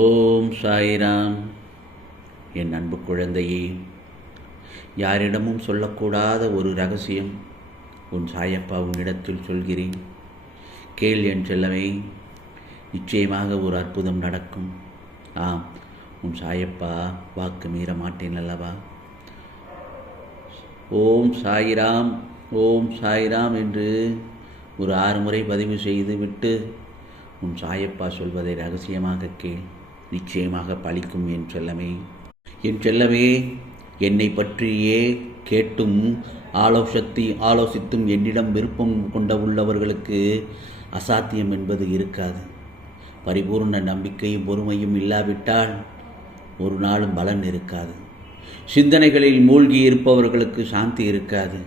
ஓம் சாய்ராம். என் அன்பு குழந்தையே, யாரிடமும் சொல்லக்கூடாத ஒரு ரகசியம் உன் சாயப்பா உன்னிடத்தில் சொல்கிறேன். கேள் என் செல்லமே. நிச்சயமாக ஒரு அற்புதம் நடக்கும். ஆம், உன் சாயப்பா வாக்கு மீற மாட்டேன் அல்லவா? ஓம் சாய்ராம், ஓம் சாய்ராம் என்று ஒரு 6 முறை பதிவு செய்து விட்டு உன் சாயப்பா சொல்வதை ரகசியமாக கேள். நிச்சயமாக பலிக்கும் என் செல்லமே. என் செல்லமே, என்னை பற்றியே கேட்டும் ஆலோசித்தும் என்னிடம் விருப்பம் கொண்ட உள்ளவர்களுக்கு அசாத்தியம் என்பது இருக்காது. பரிபூர்ண நம்பிக்கையும் பொறுமையும் இல்லாவிட்டால் ஒரு நாளும் பலன் இருக்காது. சிந்தனைகளில் மூழ்கி இருப்பவர்களுக்கு சாந்தி இருக்காது.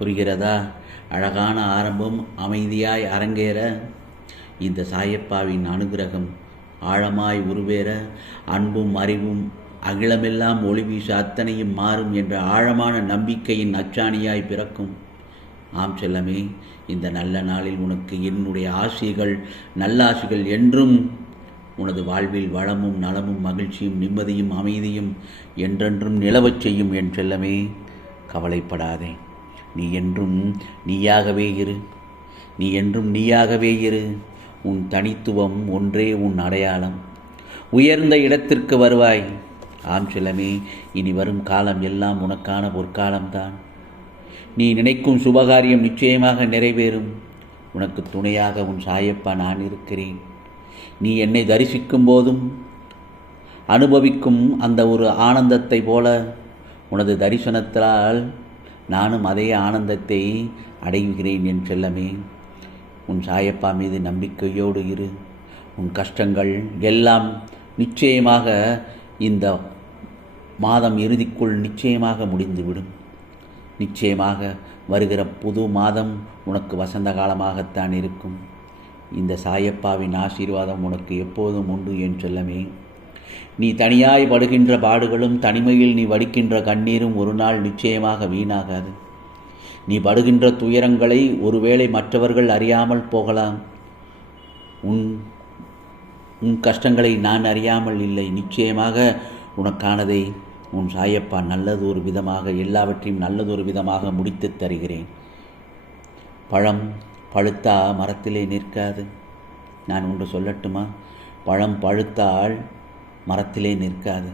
புரிகிறதா? அழகான ஆரம்பம் அமைதியாய் அரங்கேற இந்த சாயப்பாவின் அனுகிரகம் ஆழமாய் உருவேற அன்பும் அறிவும் அகிலமெல்லாம் ஒளி வீச அத்தனையும் மாறும் என்ற ஆழமான நம்பிக்கையின் அச்சாணியாய் பிறக்கும். ஆம் செல்லமே, இந்த நல்ல நாளில் உனக்கு என்னுடைய ஆசிகள், நல்லாசிகள் என்றும் உனது வாழ்வில் வளமும் நலமும் மகிழ்ச்சியும் நிம்மதியும் அமைதியும் என்றென்றும் நிலவச் செய்யும் என் செல்லமே. கவலைப்படாதே. நீ என்றும் நீயாகவே இரு. நீ என்றும் நீயாகவே இரு. உன் தனித்துவம் ஒன்றே உன் அடையாளம். உயர்ந்த இடத்திற்கு வருவாய். ஆம் செல்லமே, இனி வரும் காலம் எல்லாம் உனக்கான பொற்காலம்தான். நீ நினைக்கும் சுபகாரியம் நிச்சயமாக நிறைவேறும். உனக்கு துணையாக உன் சாயப்பா நான் இருக்கிறேன். நீ என்னை தரிசிக்கும் போதும் அனுபவிக்கும் அந்த ஒரு ஆனந்தத்தை போல உனது தரிசனத்தால் நானும் அதே ஆனந்தத்தை அடைகிறேன் என் செல்லமே. உன் சாயப்பா மீது நம்பிக்கையோடு இரு. உன் கஷ்டங்கள் எல்லாம் நிச்சயமாக இந்த மாதம் இறுதிக்குள் நிச்சயமாக முடிந்துவிடும். நிச்சயமாக வருகிற புது மாதம் உனக்கு வசந்த காலமாகத்தான் இருக்கும். இந்த சாயப்பாவின் ஆசீர்வாதம் உனக்கு எப்போதும் உண்டு என் செல்லமே. நீ தனியாய் படுகின்ற பாடுகளும் தனிமையில் நீ வடிக்கின்ற கண்ணீரும் ஒரு நாள் நிச்சயமாக வீணாகாது. நீ படுகின்ற துயரங்களை ஒருவேளை மற்றவர்கள் அறியாமல் போகலாம். உன் கஷ்டங்களை நான் அறியாமல் இல்லை. நிச்சயமாக உனக்கானதை உன் சாயப்பா நல்லதொரு விதமாக எல்லாவற்றையும் நல்லதொரு விதமாக முடித்து தருகிறேன். பழம் பழுத்தா மரத்திலே நிற்காது. நான் ஒன்று சொல்லட்டுமா? பழம் பழுத்தால் மரத்திலே நிற்காது.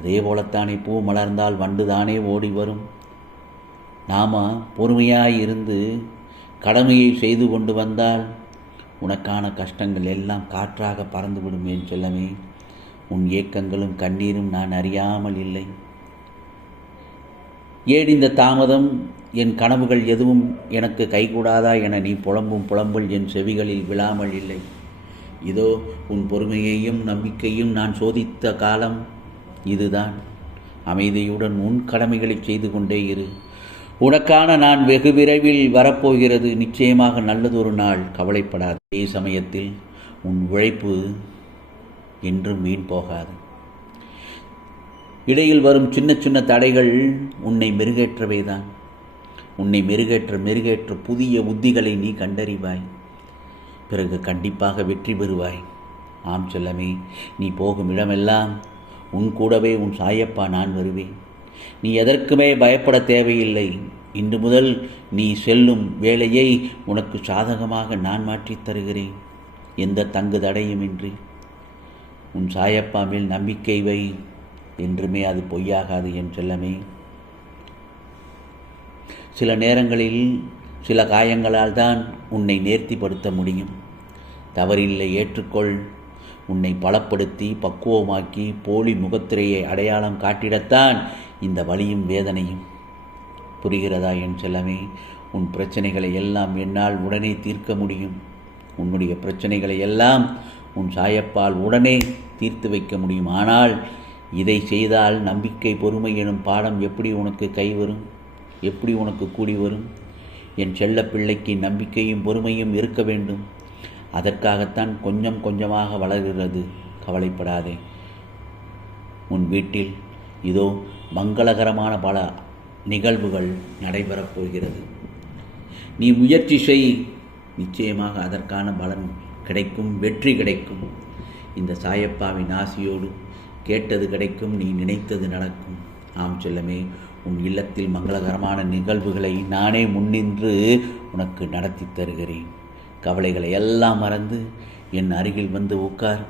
அதே போலத்தானே பூ மலர்ந்தால் வண்டு தானே ஓடி வரும். நாம் பொறுமையாய் இருந்து கடமையை செய்து கொண்டு வந்தால் உனக்கான கஷ்டங்கள் எல்லாம் காற்றாக பறந்துவிடும் என் செல்லமே. உன் ஏக்கங்களும் கண்ணீரும் நான் அறியாமல் இல்லை. ஏடிந்த தாமதம், என் கனவுகள் எதுவும் எனக்கு கைகூடாதா என நீ புலம்புள் என் செவிகளில் விழாமல் இல்லை. இதோ உன் பொறுமையையும் நம்பிக்கையும் நான் சோதித்த காலம் இதுதான். அமைதியுடன் உன் கடமைகளை செய்து கொண்டே இரு. உனக்கான நான் வெகு விரைவில் வரப்போகிறது. நிச்சயமாக நல்லதொரு நாள். கவலைப்படாது. அதே சமயத்தில் உன் உழைப்பு என்றும் வீண் போகாது. இடையில் வரும் சின்ன சின்ன தடைகள் உன்னை மெருகேற்றவைதான். உன்னை மெருகேற்ற புதிய உத்திகளை நீ கண்டறிவாய். பிறகு கண்டிப்பாக வெற்றி பெறுவாய். ஆம் செல்லமே, நீ போகும் இடமெல்லாம் உன் கூடவே உன் சாயப்பா நான் வருவேன். நீ எதற்குமே பயப்பட தேவையில்லை. இன்று முதல் நீ செல்லும் வேலையை உனக்கு சாதகமாக நான் மாற்றித் தருகிறேன். எந்த தங்கு தடையுமின்றி உன் சாயப்பா மேல் நம்பிக்கை வை. என்றுமே அது பொய்யாகாது என் செல்லமே. சில நேரங்களில் சில காயங்களால் தான் உன்னை நேர்த்திப்படுத்த முடியும். தவறில்லை, ஏற்றுக்கொள். உன்னை பலப்படுத்தி பக்குவமாக்கி போலி முகத்திரையை அடையாளம் காட்டிடத்தான் இந்த வலியும் வேதனையும். புரிகிறதா என் செல்லமே? உன் பிரச்சனைகளை எல்லாம் என்னால் உடனே தீர்க்க முடியும். உன்னுடைய பிரச்சனைகளை எல்லாம் உன் சாயப்பால் உடனே தீர்த்து வைக்க முடியும். ஆனால் இதை செய்தால் நம்பிக்கை பொறுமை எனும் பாடம் எப்படி உனக்கு கைவரும்? எப்படி உனக்கு கூடி வரும்? என் செல்ல பிள்ளைக்கு நம்பிக்கையும் பொறுமையும் இருக்க வேண்டும். அதற்காகத்தான் கொஞ்சம் கொஞ்சமாக வளர்கிறது. கவலைப்படாதே. உன் வீட்டில் இதோ மங்களகரமான பல நிகழ்வுகள் நடைபெறப் போகிறது. நீ முயற்சி செய். நிச்சயமாக அதற்கான பலன் கிடைக்கும், வெற்றி கிடைக்கும். இந்த சாயப்பாவின் ஆசியோடு கேட்டது கிடைக்கும், நீ நினைத்தது நடக்கும். ஆம் செல்லமே, உன் இல்லத்தில் மங்களகரமான நிகழ்வுகளை நானே முன்னின்று உனக்கு நடத்தி தருகிறேன். கவலைகளை எல்லாம் மறந்து என் அருகில் வந்து உட்கார்.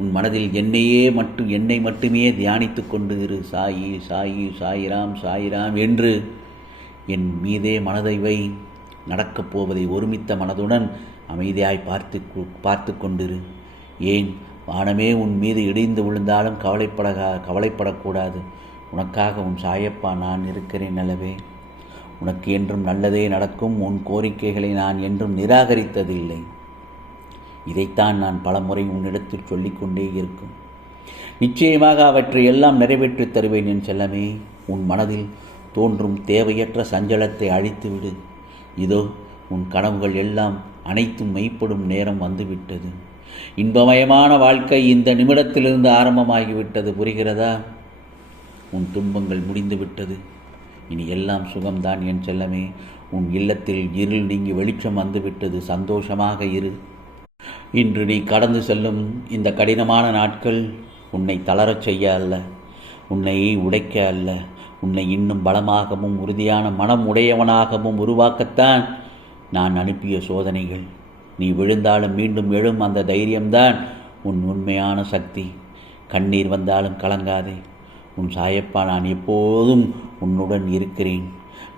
உன் மனதில் என்னை மட்டுமே தியானித்து கொண்டு இரு. சாயி சாயி சாயிராம் சாயிராம் என்று என் மீதே மனதை வை. நடக்கப் போவதை ஒருமித்த மனதுடன் அமைதியாய் பார்த்து கொண்டிரு. ஏன் வானமே உன் மீது இடிந்து விழுந்தாலும் கவலைப்படக்கூடாது. உனக்காக உன் சாயப்பா நான் இருக்கிறேன் அல்லவே. உனக்கு என்றும் நல்லதே நடக்கும். உன் கோரிக்கைகளை நான் என்றும் நிராகரித்ததில்லை. இதைத்தான் நான் பலமுறை உன்னிடத்தில் சொல்லிக்கொண்டே இருக்கும். நிச்சயமாக அவற்றை எல்லாம் நிறைவேற்றித் தருவேன் என் செல்லமே. உன் மனதில் தோன்றும் தேவையற்ற சஞ்சலத்தை அழித்துவிடு. இதோ உன் கனவுகள் எல்லாம் அனைத்தும் மெய்ப்படும் நேரம் வந்துவிட்டது. இன்பமயமான வாழ்க்கை இந்த நிமிடத்திலிருந்து ஆரம்பமாகிவிட்டது. புரிகிறதா? உன் துன்பங்கள் முடிந்துவிட்டது. இனி எல்லாம் சுகம்தான் என் செல்லமே. உன் இல்லத்தில் இருள் நீங்கி வெளிச்சம் வந்துவிட்டது. சந்தோஷமாக இரு. இன்று நீ கடந்து செல்லும் இந்த கடினமான நாட்கள் உன்னை தளரச் செய்ய அல்ல, உன்னை உடைக்க அல்ல, உன்னை இன்னும் பலமாகவும் உறுதியான மனம் உடையவனாகவும் உருவாக்கத்தான் நான் அனுப்பிய சோதனைகள். நீ விழுந்தாலும் மீண்டும் எழும் அந்த தைரியம்தான் உன் உண்மையான சக்தி. கண்ணீர் வந்தாலும் கலங்காதே. உன் சாயப்பா நான் எப்போதும் உன்னுடன் இருக்கிறேன்.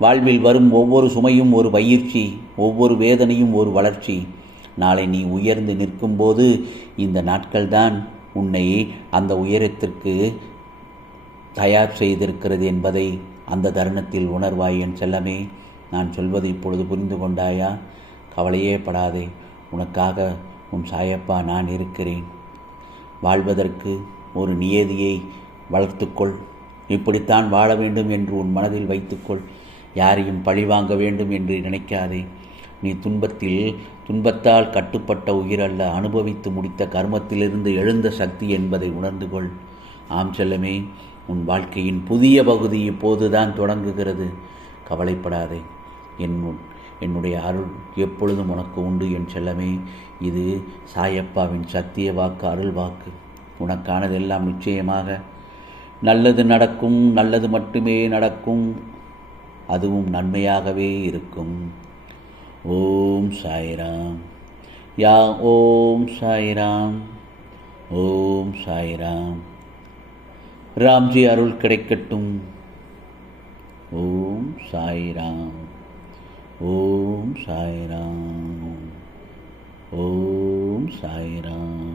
வாழ்வில் வரும் ஒவ்வொரு சுமையும் ஒரு பயிற்சி, ஒவ்வொரு வேதனையும் ஒரு வளர்ச்சி. நாளை நீ உயர்ந்து நிற்கும்போது இந்த நாட்கள்தான் உன்னை அந்த உயரத்திற்கு தயார் செய்திருக்கிறது என்பதை அந்த தருணத்தில் உணர்வாய் என் செல்லமே. நான் சொல்வது இப்பொழுது புரிந்து கொண்டாயா? கவலையே படாதே. உனக்காக உன் சாயப்பா நான் இருக்கிறேன். வாழ்வதற்கு ஒரு நியதியை வளர்த்துக்கொள். இப்படித்தான் வாழ வேண்டும் என்று உன் மனதில் வைத்துக்கொள். யாரையும் பழிவாங்க வேண்டும் என்று நினைக்காதே. நீ துன்பத்தால் கட்டுப்பட்ட உயிரல்ல, அனுபவித்து முடித்த கர்மத்திலிருந்து எழுந்த சக்தி என்பதை உணர்ந்து கொள். ஆம் செல்லமே, உன் வாழ்க்கையின் புதிய பகுதி இப்போதுதான் தொடங்குகிறது. கவலைப்படாதே. என்னுடைய அருள் எப்பொழுதும் உனக்கு உண்டு என் செல்லமே. இது சாயப்பாவின் சத்திய வாக்கு, அருள் வாக்கு. உனக்கானதெல்லாம் நிச்சயமாக நல்லது நடக்கும். நல்லது மட்டுமே நடக்கும். அதுவும் நன்மையாகவே இருக்கும். ஓம் சாய்ராம். ஓம் சாய்ராம். ஓம் சாய்ராம். ராம்ஜி அருள் கிடைக்கட்டும். ஓம் சாய்ராம். ஓம் சாய்ராம். ஓம் சாய்ராம்.